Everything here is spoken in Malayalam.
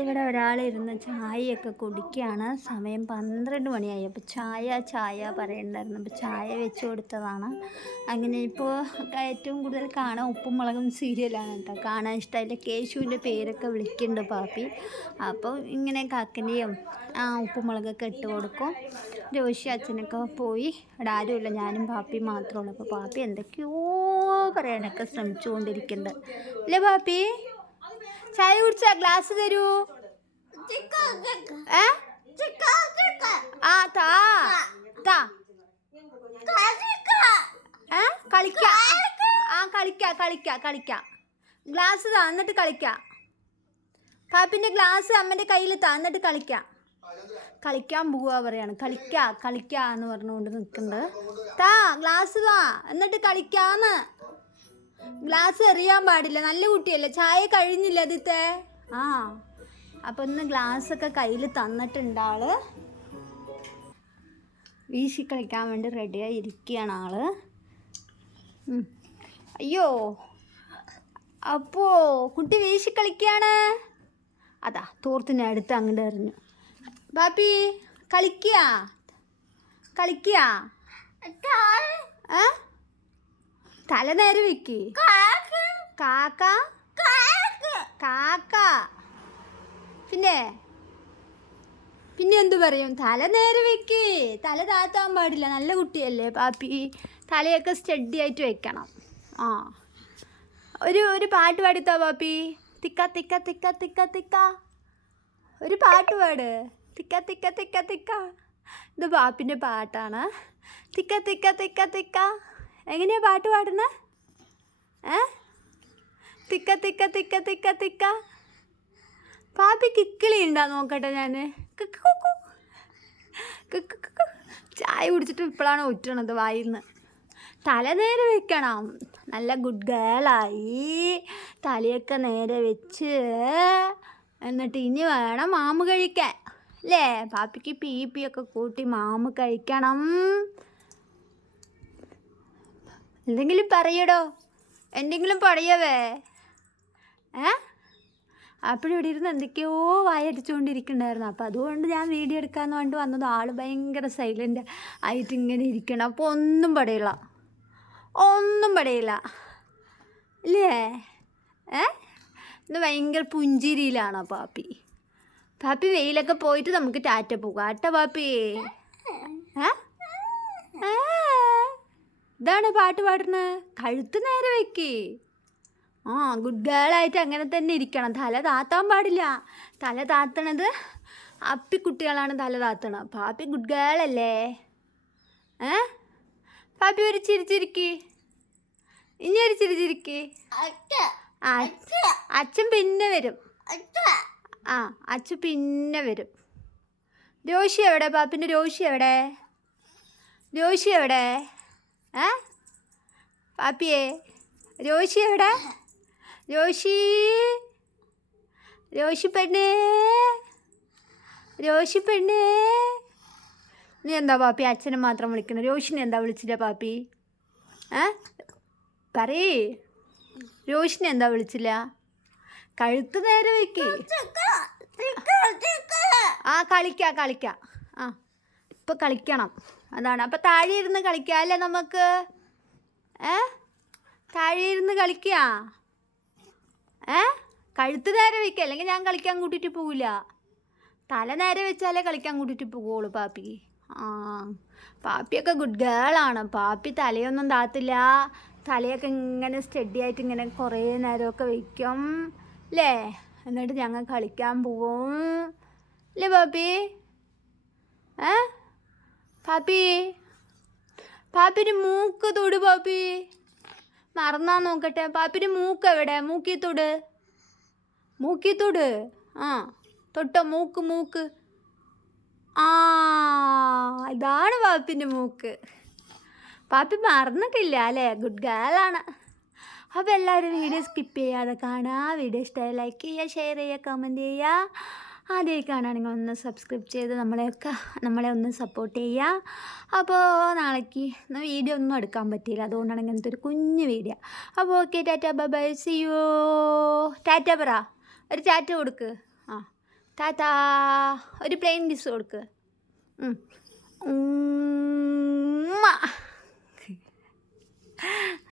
ഇവിടെ ഒരാൾ ഇരുന്ന് ചായയൊക്കെ കുടിക്കുകയാണ്. സമയം പന്ത്രണ്ട് മണിയായി. അപ്പോൾ ചായ ചായ പറയണ്ടായിരുന്നു. അപ്പോൾ ചായ വെച്ച് കൊടുത്തതാണ്. അങ്ങനെ ഇപ്പോൾ ഏറ്റവും കൂടുതൽ കാണാൻ ഉപ്പും മുളകും സീരിയലാണ് കേട്ടോ. കാണാൻ ഇഷ്ടമായില്ല. കേശുവിന്റെ പേരൊക്കെ വിളിക്കുന്നുണ്ട് പാപ്പി. അപ്പോൾ ഇങ്ങനെ കാക്കനെയും ആ ഉപ്പും മുളകൊക്കെ ഇട്ട് കൊടുക്കും. രോഷി അച്ഛനൊക്കെ പോയി. ഇവിടെ ആരുമില്ല. ഞാനും പാപ്പി മാത്രമേ ഉള്ളൂ. അപ്പോൾ പാപ്പി എന്തൊക്കെയോ പറയാനൊക്കെ ശ്രമിച്ചുകൊണ്ടിരിക്കുന്നുണ്ട്. അല്ലേ പാപ്പി? ചായ കുടിച്ചാ? ഗ്ലാസ് തരൂ. ഏ? ആ താ. താ. ഏ? കളിക്ക. ആ കളിക്ക കളിക്ക കളിക്ക. ഗ്ലാസ് താ എന്നിട്ട് കളിക്ക. പാപ്പിന്റെ ഗ്ലാസ് അമ്മന്റെ കയ്യിൽ താ എന്നിട്ട് കളിക്ക. കളിക്കാൻ പോവാ പറയാണ്. കളിക്ക കളിക്ക എന്ന് പറഞ്ഞുകൊണ്ട് നിൽക്കുന്നുണ്ട് താ ഗ്ലാസ് താ എന്നിട്ട് കളിക്കാന്ന്. ഗ്ലാസ് എറിയാൻ പാടില്ല. നല്ല കുട്ടിയല്ലേ? ചായ കഴിഞ്ഞില്ല അതിത്തെ? ആ. അപ്പൊ ഇന്ന് ഗ്ലാസ് ഒക്കെ കയ്യിൽ തന്നിട്ടുണ്ട് ആൾ. വീശി കളിക്കാൻ വേണ്ടി റെഡിയായി ഇരിക്കുകയാണ് ആൾ. അയ്യോ. അപ്പോ കുട്ടി വീശി കളിക്കാണ് അതാ തോർത്തിന് അടുത്ത് അങ്ങോട്ട് എറിഞ്ഞു. ബാപ്പി കളിക്കുക കളിക്കുക ഏ? തല നേരെ വെക്ക്. കാക്ക. കാക്ക. പിന്നെ? പിന്നെ എന്തു പറയും? തല നേരെ വെക്ക്. തല താത്താൻ പാടില്ല. നല്ല കുട്ടിയല്ലേ പാപ്പി. തലയൊക്കെ സ്റ്റഡി ആയിട്ട് വെക്കണം. ആ. ഒരു ഒരു പാട്ട് പാടിത്താ പാപ്പി. തിക്ക തിക്ക തിക്ക തിക്ക തിക്ക. ഒരു പാട്ട് പാട്. തിക്ക തിക്ക തിക്ക തിക്ക. ഇത് പാപ്പിന്റെ പാട്ടാണ്. തിക്ക തിക്ക തിക്ക തിക്ക. എങ്ങനെയാ പാട്ട് പാടുന്നത് ഏ? തിക്ക തിക്ക തിക്ക തിക്ക തിക്ക. പാപ്പി കിക്കിളി ഉണ്ടാ നോക്കട്ടെ ഞാൻ ചായ കുടിച്ചിട്ട് ഇപ്പോഴാണ് ഉറ്റണത് വായിൽ നിന്ന് തല നേരെ വെക്കണം. നല്ല ഗുഡ് ഗേളായി തലയൊക്കെ നേരെ വെച്ച്. എന്നിട്ട് ഇനി വേണം മാമ് കഴിക്കാൻ. അല്ലേ പാപ്പിക്ക് പി പി ഒക്കെ കൂട്ടി മാമ് കഴിക്കണം. എന്തെങ്കിലും പറയടോ. എന്തെങ്കിലും പറയവേ. ഏ? അപ്പോഴും ഇവിടെ ഇരുന്ന് എന്തൊക്കെയോ വായടിച്ചുകൊണ്ടിരിക്കണ്ടായിരുന്നു അപ്പോൾ അതുകൊണ്ട് ഞാൻ വീഡിയോ എടുക്കാമെന്ന് വേണ്ടി വന്നത് ആൾ ഭയങ്കര സൈലന്റ് ആയിട്ട് ഇങ്ങനെ ഇരിക്കണം. അപ്പോൾ ഒന്നും പടയില്ല. ഒന്നും പടയില്ല. ഇല്ലേ? ഏ? ഇന്ന് ഭയങ്കര പുഞ്ചിരിയിലാണ് പാപ്പി. പാപ്പി വെയിലൊക്കെ പോയിട്ട് നമുക്ക് ടാറ്റ പോകാം. കേട്ടോ പാപ്പി. ഏ? ഇതാണ് പാട്ട് പാടുന്നത്. കഴുത്ത് നേരെ വയ്ക്ക് ആ ഗുഡ് ഗേളായിട്ട് അങ്ങനെ തന്നെ ഇരിക്കണം. തല താത്താൻ പാടില്ല. തല താത്തണത് അപ്പി കുട്ടികളാണ് തല താത്തണത്. പാപ്പി ഗുഡ് ഗേളല്ലേ ഏ? പാപ്പി ഒരു ചിരിച്ചിരിക്ക്. ഇനി ഒരു ചിരിച്ചിരിക്ക്. അച്ഛൻ. പിന്നെ വരും. ആ അച്ഛൻ പിന്നെ വരും. രോഷി എവിടെ? പാപ്പിന്റെ രോഷി എവിടെ? രോഷി എവിടെ? ഏ പാപ്പിയേ രോഷി എവിടെ? രോഷി രോഷി പെണ്ണേ രോഷി പെണ്ണേ. നീ എന്താ പാപ്പി അച്ഛനെ മാത്രം വിളിക്കുന്നത് രോഷിനെ എന്താ വിളിച്ചില്ല പാപ്പി? ഏ പറയേ. രോഷിനെ എന്താ വിളിച്ചില്ല? കഴുത്ത് നേരെ വെക്ക്. ആ കളിക്കാം കളിക്കാം. ആ ഇപ്പം കളിക്കണം. അതാണ്. അപ്പം താഴെ ഇരുന്ന് കളിക്കാം അല്ലേ നമുക്ക്? ഏ? താഴെ ഇരുന്ന് കളിക്കുക ഏ? കഴുത്ത് നേരെ വെക്കുക അല്ലെങ്കിൽ ഞാൻ കളിക്കാൻ കൂട്ടിയിട്ട് പോവില്ല. തല നേരെ വെച്ചാലേ കളിക്കാൻ കൂട്ടിയിട്ട് പോവുള്ളൂ പാപ്പി. ആ. പാപ്പിയൊക്കെ ഗുഡ് ഗേളാണ് പാപ്പി തലയൊന്നും താത്തില്ല. തലയൊക്കെ ഇങ്ങനെ സ്റ്റഡി ആയിട്ട് ഇങ്ങനെ കുറേ നേരമൊക്കെ വയ്ക്കും അല്ലേ എന്നിട്ട് ഞങ്ങൾ കളിക്കാൻ പോവും. അല്ലേ പാപ്പി? ഏ? പാപ്പി. പാപ്പിന് മൂക്ക് തൊട് പാപ്പി. മറന്നാ നോക്കട്ടെ. പാപ്പിന് മൂക്ക് എവിടെ? മൂക്കി തൊട്. മൂക്കി തൊട്. ആ തൊട്ടോ? മൂക്ക് മൂക്ക്. ആ ഇതാണ് പാപ്പിന്റെ മൂക്ക്. പാപ്പി മറന്നിട്ടില്ല അല്ലേ? ഗുഡ് ഗേളാണ് അപ്പോൾ എല്ലാവരും വീഡിയോ സ്കിപ്പ് ചെയ്യാതെ കാണുക വീഡിയോ ഇഷ്ടമായി ലൈക്ക് ചെയ്യുക ഷെയർ ചെയ്യുക കമന്റ് ചെയ്യുക. ആദ്യമായിട്ടാണെങ്കിൽ ഒന്ന് സബ്സ്ക്രൈബ് ചെയ്ത് നമ്മളെയൊക്കെ നമ്മളെ ഒന്ന് സപ്പോർട്ട് ചെയ്യുക അപ്പോൾ നാളേക്ക് വീഡിയോ ഒന്നും എടുക്കാൻ പറ്റിയില്ല അതുകൊണ്ടാണ് ഇങ്ങനത്തെ ഒരു കുഞ്ഞ് വീഡിയോ അപ്പോൾ ഓക്കെ ടാറ്റ ബൈ സിയോ ടാറ്റ പറ ഒരു ടാറ്റ കൊടുക്ക് ആ ടാറ്റ ഒരു പ്ലെയിൻ ഡിസ് കൊടുക്ക് ഉമ്മ